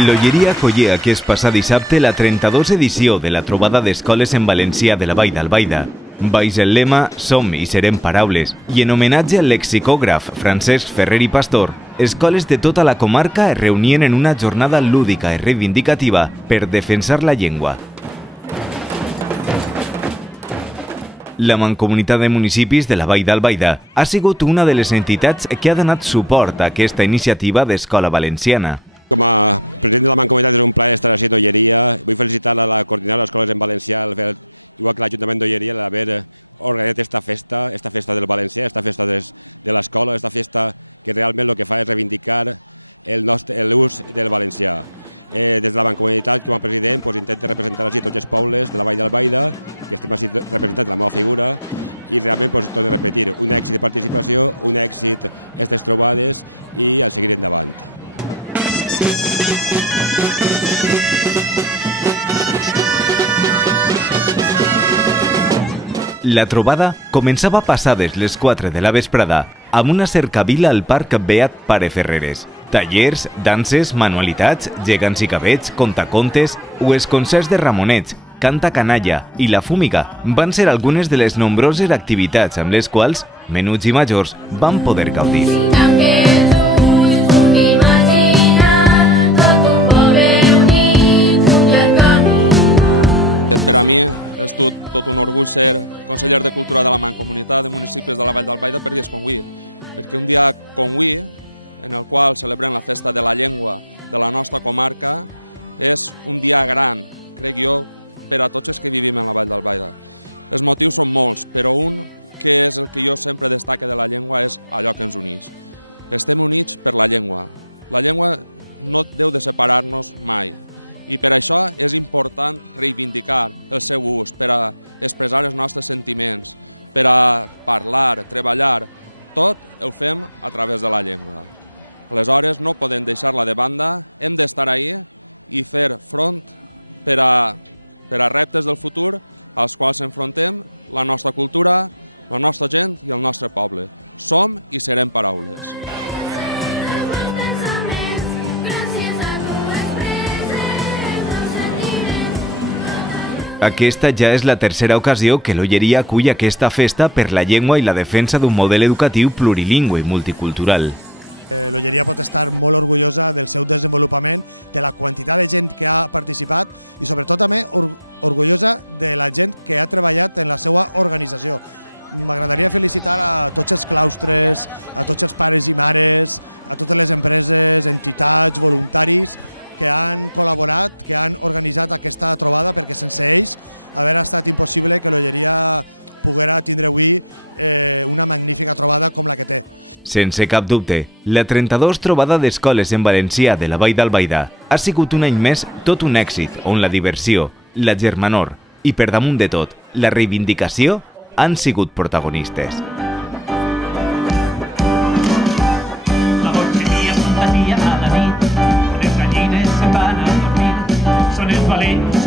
L'Olleria acollé aquest passat dissabte la 32 edició de la trobada d'escoles en valencià de la Vall d'Albaida. Baix el lema Som i serem paraules i en homenatge al lexicògraf Francesc Ferrer i Pastor, escoles de tota la comarca es reunien en una jornada lúdica i reivindicativa per defensar la llengua. La Mancomunitat de Municipis de la Vall d'Albaida ha sigut una de les entitats que ha donat suport a aquesta iniciativa d'escola valenciana. Com a president de la Mancomunitat és un plaer estar així d'Olleria. Vull felicitar a la coordinadora d'escoles en valencià, igual que l'Ajuntament d'Olleria, d'haver organitzat esta festa del valencià, esta festa de l'escola, esta festa que realment el que fa és reivindicar l'ús del valencià. Des de la Mancomunitat, com a president, intento representar així tots els pobles de la Vall d'Albaida, que estem així representant la meva figura, i realment, torno a repetir, un èxit de participació, un èxit aquestes trobades i a seguir endavant. La trobada començava passades les 4 de la vesprada amb una cercavila al Parc Beat Pare Ferreres. Tallers, danses, manualitats, gegants i cabets, contacontes o els concerts de Ramonets, Canta Canalla i La Fúmiga van ser algunes de les nombroses activitats amb les quals menuts i majors van poder gaudir. Per a mi és tot un orgull ser conseller de Cultura de la Mancomunitat de Municipis de la Vall d'Albaida per dies com avui, perquè un dia com avui, en el qual celebrem la festa de la llengua de la nostra comarca, és un dia gran, crec jo, per a tots els que vivim en la Vall d'Albaida. Els motius són molts, però un que és el que jo sempre destaque de la llengua és allò que ens uneix. Estem units per la llengua. La llengua no deu de separar-nos mai. I per això és important reivindicar el seu ús, per a expressar els nostres sentiments, per a parlar, treballar. Tot ho fem a través de la llengua. Aleshores no podem deixar-la de banda, hem d'estar ahí i fer front per a reptes del futur als quals enfrontem la nostra cultura, la nostra gent i el nostre poble. Som i serem paraules. Aquesta ja és la tercera ocasió que l'Olleria acull aquesta festa per la llengua i la defensa d'un model educatiu plurilingüe i multicultural. L'Olleria pot estar molt orgullosa del seu desenvolupament, de la quantitat de gent que ha participat i sobretot també orgullosa de la gent que ha treballat en la seva organització. M'agradaria felicitar a tots els claustres, a tots els pares i mares, a totes les empreses, entitats, voluntaris que han col·laborat, que han organitzat aquesta trobada, perquè sense ells hauria estat impossible que l'Olleria poguera tindre avui una magnífica trobada com la que té. Sense cap dubte, la 32 trobada d'escoles en valencià de la Vall d'Albaida ha sigut un any més tot un èxit on la diversió, la germanor i, per damunt de tot, la reivindicació han sigut protagonistes. La bogeria fantasia a la nit, les gallines se van a dormir, són els valents